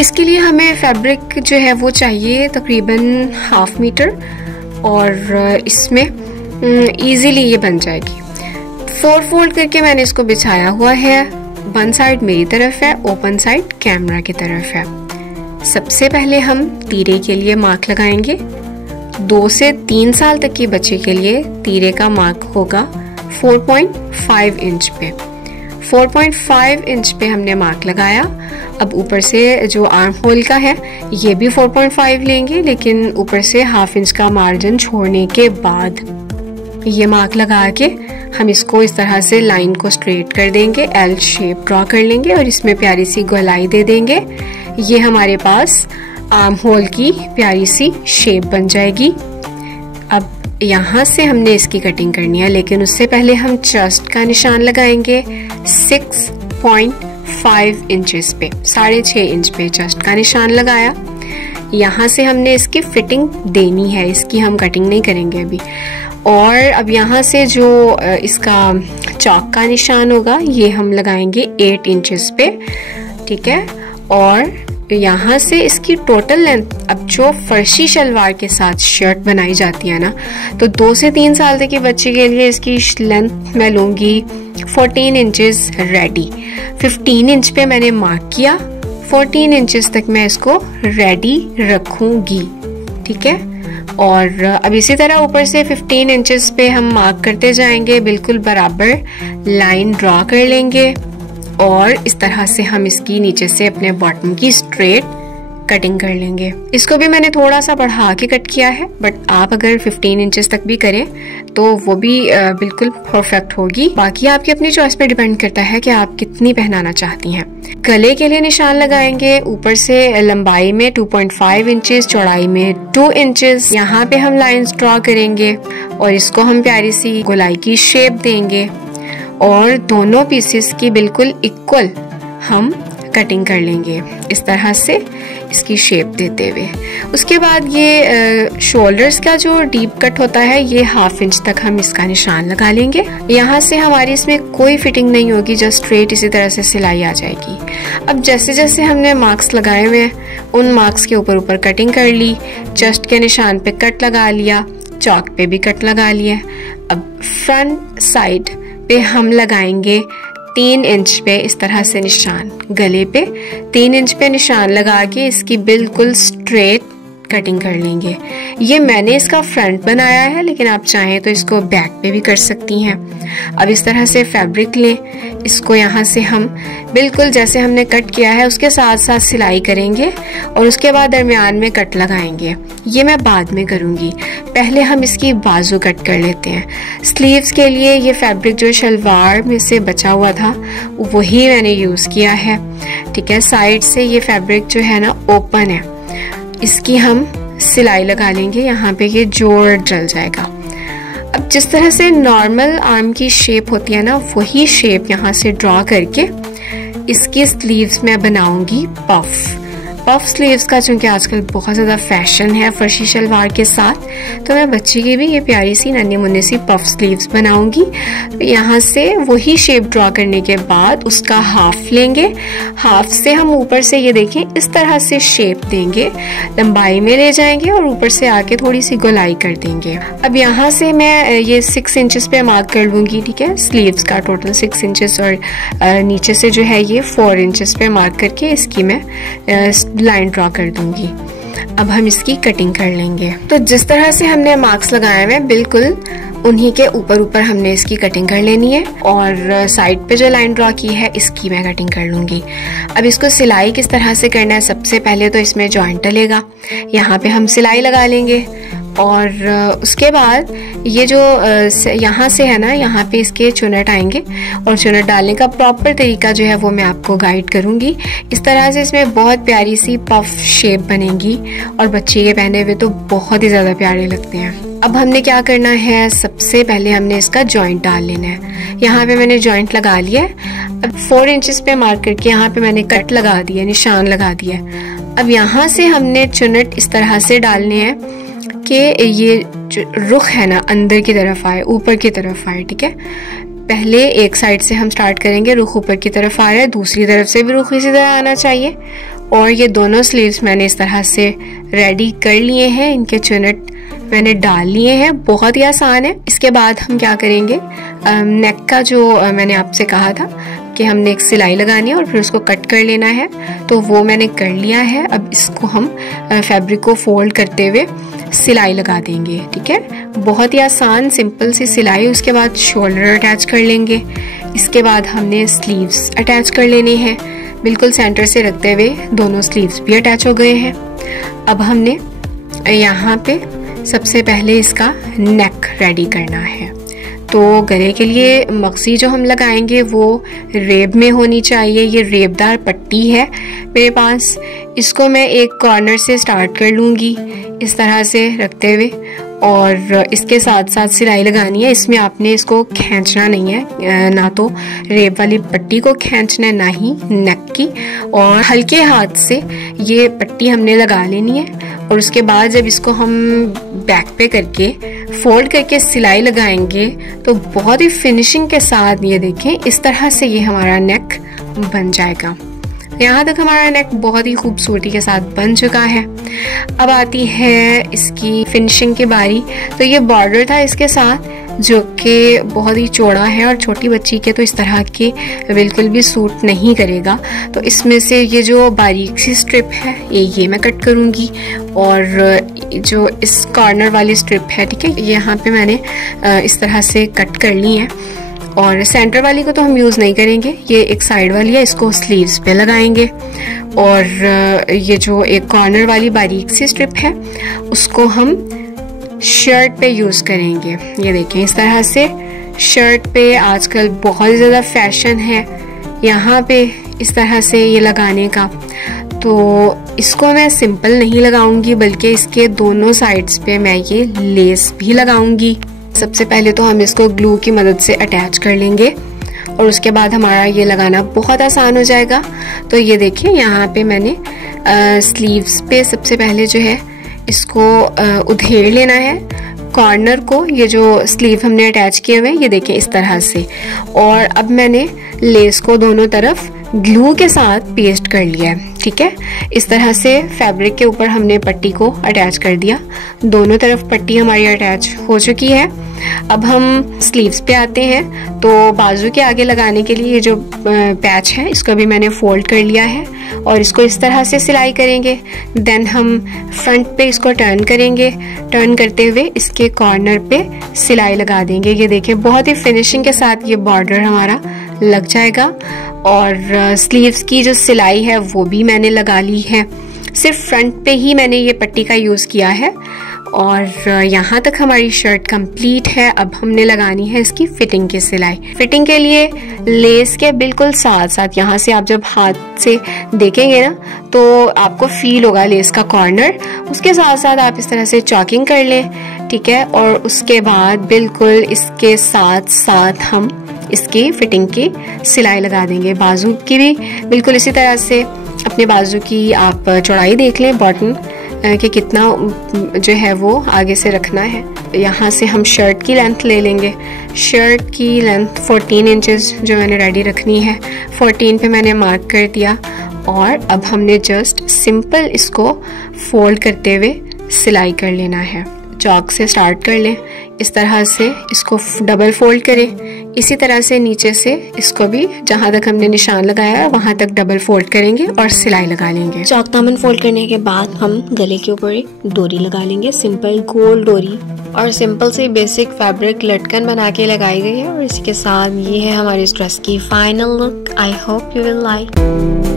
इसके लिए हमें फैब्रिक जो है वो चाहिए तकरीबन 1/2 मीटर और इसमें इजीली ये बन जाएगी। 4 फोल्ड करके मैंने इसको बिछाया हुआ है। वन साइड मेरी तरफ है, ओपन साइड कैमरा की तरफ है। सबसे पहले हम तीरे के लिए मार्क लगाएंगे। 2 से 3 साल तक के बच्चे के लिए तीरे का मार्क होगा 4.5 इंच पे। 4.5 इंच पे हमने मार्क लगाया। अब ऊपर से जो आर्म होल का है ये भी 4.5 लेंगे, लेकिन ऊपर से 1/2 इंच का मार्जिन छोड़ने के बाद ये मार्क लगा के हम इसको इस तरह से लाइन को स्ट्रेट कर देंगे, एल शेप ड्रॉ कर लेंगे और इसमें प्यारी सी गोलाई दे देंगे। ये हमारे पास आर्म होल की प्यारी सी शेप बन जाएगी। अब यहाँ से हमने इसकी कटिंग करनी है, लेकिन उससे पहले हम चेस्ट का निशान लगाएंगे 6.5 इंचेस पे, 6.5 इंच पे चेस्ट का निशान लगाया। यहाँ से हमने इसकी फिटिंग देनी है, इसकी हम कटिंग नहीं करेंगे अभी। और अब यहाँ से जो इसका चौक का निशान होगा ये हम लगाएंगे 8 इंचेस पे, ठीक है। और यहाँ से इसकी टोटल लेंथ, अब जो फर्शी शलवार के साथ शर्ट बनाई जाती है ना, तो 2 से 3 साल तक के बच्चे के लिए इसकी लेंथ मैं लूँगी 14 इंचेस रेडी। 15 इंच पे मैंने मार्क किया, 14 इंचेस तक मैं इसको रेडी रखूँगी, ठीक है। और अब इसी तरह ऊपर से 15 इंचेस पे हम मार्क करते जाएंगे, बिल्कुल बराबर लाइन ड्रॉ कर लेंगे और इस तरह से हम इसकी नीचे से अपने बॉटम की स्ट्रेट कटिंग कर लेंगे। इसको भी मैंने थोड़ा सा बढ़ा के कट किया है, बट आप अगर 15 इंचेस तक भी करें तो वो भी बिल्कुल परफेक्ट होगी। बाकी आपकी अपनी चॉइस पे डिपेंड करता है कि आप कितनी पहनाना चाहती हैं। गले के लिए निशान लगाएंगे ऊपर से लंबाई में 2.5 इंचेस, चौड़ाई में 2 इंचेस। यहाँ पे हम लाइंस ड्रॉ करेंगे और इसको हम प्यारी सी गोलाई की शेप देंगे और दोनों पीसेस की बिल्कुल इक्वल हम कटिंग कर लेंगे इस तरह से इसकी शेप देते हुए। उसके बाद ये शोल्डर्स का जो डीप कट होता है ये 1/2 इंच तक हम इसका निशान लगा लेंगे। यहाँ से हमारी इसमें कोई फिटिंग नहीं होगी, जस्ट स्ट्रेट इसी तरह से सिलाई आ जाएगी। अब जैसे जैसे हमने मार्क्स लगाए हुए उन मार्क्स के ऊपर ऊपर कटिंग कर ली, चेस्ट के निशान पे कट लगा लिया, चौक पे भी कट लगा लिया। अब फ्रंट साइड पे हम लगाएंगे 3 इंच पे इस तरह से निशान, गले पे 3 इंच पे निशान लगा के इसकी बिल्कुल स्ट्रेट कटिंग कर लेंगे। ये मैंने इसका फ्रंट बनाया है, लेकिन आप चाहें तो इसको बैक पे भी कर सकती हैं। अब इस तरह से फैब्रिक लें, इसको यहाँ से हम बिल्कुल जैसे हमने कट किया है उसके साथ साथ सिलाई करेंगे और उसके बाद दरमियान में कट लगाएंगे। ये मैं बाद में करूँगी, पहले हम इसकी बाजू कट कर लेते हैं। स्लीव्स के लिए ये फैब्रिक जो शलवार में से बचा हुआ था वही मैंने यूज़ किया है, ठीक है। साइड से ये फैब्रिक जो है ना ओपन है, इसकी हम सिलाई लगा लेंगे, यहाँ पे ये जोड़ डल जाएगा। अब जिस तरह से नॉर्मल आर्म की शेप होती है ना, वही शेप यहाँ से ड्रॉ करके इसकी स्लीव्स में बनाऊंगी पफ स्लीव्स का, चूंकि आजकल बहुत ज़्यादा फैशन है फर्शी शलवार के साथ, तो मैं बच्ची की भी ये प्यारी सी नन्ही मुन्नी सी पफ स्लीव्स बनाऊंगी। यहाँ से वही शेप ड्रॉ करने के बाद उसका हाफ लेंगे, हाफ से हम ऊपर से ये देखें इस तरह से शेप देंगे, लंबाई में ले जाएंगे और ऊपर से आके थोड़ी सी गोलाई कर देंगे। अब यहाँ से मैं ये 6 इंचेस पे मार्क कर लूँगी, ठीक है। स्लीव्स का टोटल 6 इंचेस और नीचे से जो है ये 4 इंचेस पे मार्क करके इसकी मैं लाइन ड्रॉ कर दूंगी। अब हम इसकी कटिंग कर लेंगे। तो जिस तरह से हमने मार्क्स लगाए हुए बिल्कुल उन्हीं के ऊपर ऊपर हमने इसकी कटिंग कर लेनी है और साइड पे जो लाइन ड्रॉ की है इसकी मैं कटिंग कर लूंगी। अब इसको सिलाई किस तरह से करना है, सबसे पहले तो इसमें जॉइंट डलेगा, यहाँ पे हम सिलाई लगा लेंगे और उसके बाद ये जो यहाँ से है ना, यहाँ पे इसके चुनट आएंगे और चुनट डालने का प्रॉपर तरीका जो है वो मैं आपको गाइड करूँगी। इस तरह से इसमें बहुत प्यारी सी पफ शेप बनेगी और बच्चे ये पहने हुए तो बहुत ही ज़्यादा प्यारे लगते हैं। अब हमने क्या करना है, सबसे पहले हमने इसका जॉइंट डाल लेना है। यहाँ पे मैंने जॉइंट लगा लिया है। अब 4 इंचेस पे मार्क करके यहाँ पे मैंने कट लगा दिया, निशान लगा दिया। अब यहाँ से हमने चुनट इस तरह से डालने हैं कि ये जो रुख है ना अंदर की तरफ आए, ऊपर की तरफ आए, ठीक है। पहले एक साइड से हम स्टार्ट करेंगे, रुख ऊपर की तरफ आ रहा है, दूसरी तरफ से भी रुख इसी तरह आना चाहिए और ये दोनों स्लीव्स मैंने इस तरह से रेडी कर लिए हैं, इनके चुनट मैंने डाल लिए हैं। बहुत ही आसान है। इसके बाद हम क्या करेंगे, नेक का जो मैंने आपसे कहा था कि हमने एक सिलाई लगानी है और फिर उसको कट कर लेना है, तो वो मैंने कर लिया है। अब इसको हम फैब्रिक को फोल्ड करते हुए सिलाई लगा देंगे। ठीक है, बहुत ही आसान सिंपल सी सिलाई। उसके बाद शोल्डर अटैच कर लेंगे। इसके बाद हमने स्लीव्स अटैच कर लेने हैं, बिल्कुल सेंटर से रखते हुए दोनों स्लीव्स भी अटैच हो गए हैं। अब हमने यहाँ पे सबसे पहले इसका नेक रेडी करना है। तो गले के लिए मक्सी जो हम लगाएंगे वो रेब में होनी चाहिए। ये रेबदार पट्टी है मेरे पास। इसको मैं एक कॉर्नर से स्टार्ट कर लूँगी इस तरह से रखते हुए, और इसके साथ साथ सिलाई लगानी है। इसमें आपने इसको खींचना नहीं है, ना तो रेब वाली पट्टी को खींचना है ना ही नेक की, और हल्के हाथ से ये पट्टी हमने लगा लेनी है। और उसके बाद जब इसको हम बैक पे करके फोल्ड करके सिलाई लगाएंगे तो बहुत ही फिनिशिंग के साथ ये देखें इस तरह से ये हमारा नेक बन जाएगा। यहाँ तक हमारा नेक बहुत ही खूबसूरती के साथ बन चुका है। अब आती है इसकी फिनिशिंग की बारी। तो ये बॉर्डर था इसके साथ जो कि बहुत ही चौड़ा है और छोटी बच्ची के तो इस तरह के बिल्कुल भी सूट नहीं करेगा। तो इसमें से ये जो बारीक सी स्ट्रिप है ये मैं कट करूँगी, और जो इस कॉर्नर वाली स्ट्रिप है, ठीक है, यहाँ पे मैंने इस तरह से कट कर ली है। और सेंटर वाली को तो हम यूज़ नहीं करेंगे, ये एक साइड वाली है, इसको स्लीव्स पे लगाएंगे। और ये जो एक कॉर्नर वाली बारीक सी स्ट्रिप है उसको हम शर्ट पे यूज़ करेंगे। ये देखें इस तरह से शर्ट पे आजकल बहुत ज़्यादा फैशन है यहाँ पे इस तरह से ये लगाने का। तो इसको मैं सिंपल नहीं लगाऊंगी बल्कि इसके दोनों साइड्स पे मैं ये लेस भी लगाऊंगी। सबसे पहले तो हम इसको ग्लू की मदद से अटैच कर लेंगे और उसके बाद हमारा ये लगाना बहुत आसान हो जाएगा। तो ये देखिए यहाँ पे मैंने स्लीव्स पे सबसे पहले जो है इसको उधेड़ लेना है कॉर्नर को, ये जो स्लीव हमने अटैच किए हुए ये देखिए इस तरह से। और अब मैंने लेस को दोनों तरफ ग्लू के साथ पेस्ट कर लिया है। ठीक है, इस तरह से फैब्रिक के ऊपर हमने पट्टी को अटैच कर दिया। दोनों तरफ पट्टी हमारी अटैच हो चुकी है। अब हम स्लीव्स पे आते हैं। तो बाजू के आगे लगाने के लिए ये जो पैच है इसको भी मैंने फोल्ड कर लिया है और इसको इस तरह से सिलाई करेंगे। देन हम फ्रंट पे इसको टर्न करेंगे। टर्न करते हुए इसके कॉर्नर पे सिलाई लगा देंगे। ये देखिए बहुत ही फिनिशिंग के साथ ये बॉर्डर हमारा लग जाएगा। और स्लीव्स की जो सिलाई है वो भी मैंने लगा ली है। सिर्फ फ्रंट पे ही मैंने ये पट्टी का यूज़ किया है। और यहाँ तक हमारी शर्ट कंप्लीट है। अब हमने लगानी है इसकी फिटिंग की सिलाई। फिटिंग के लिए लेस के बिल्कुल साथ साथ यहाँ से आप जब हाथ से देखेंगे ना तो आपको फील होगा लेस का कॉर्नर। उसके साथ साथ आप इस तरह से चॉकिंग कर लें। ठीक है, और उसके बाद बिल्कुल इसके साथ साथ हम इसकी फिटिंग की सिलाई लगा देंगे। बाजू की भी बिल्कुल इसी तरह से अपने बाजू की आप चौड़ाई देख लें, बॉटम कि कितना जो है वो आगे से रखना है। यहाँ से हम शर्ट की लेंथ ले लेंगे। शर्ट की लेंथ 14 इंचेस जो मैंने रेडी रखनी है 14 पे मैंने मार्क कर दिया। और अब हमने जस्ट सिंपल इसको फोल्ड करते हुए सिलाई कर लेना है। चौक से स्टार्ट कर लें, इस तरह से इसको डबल फोल्ड करें। इसी तरह से नीचे से इसको भी जहाँ तक हमने निशान लगाया है वहाँ तक डबल फोल्ड करेंगे और सिलाई लगा लेंगे। चौक दामन फोल्ड करने के बाद हम गले के ऊपर एक डोरी लगा लेंगे, सिंपल गोल डोरी। और सिंपल से बेसिक फैब्रिक लटकन बना के लगाई गई है। और इसके साथ ये है हमारी इस ड्रेस की final look. I hope you will like.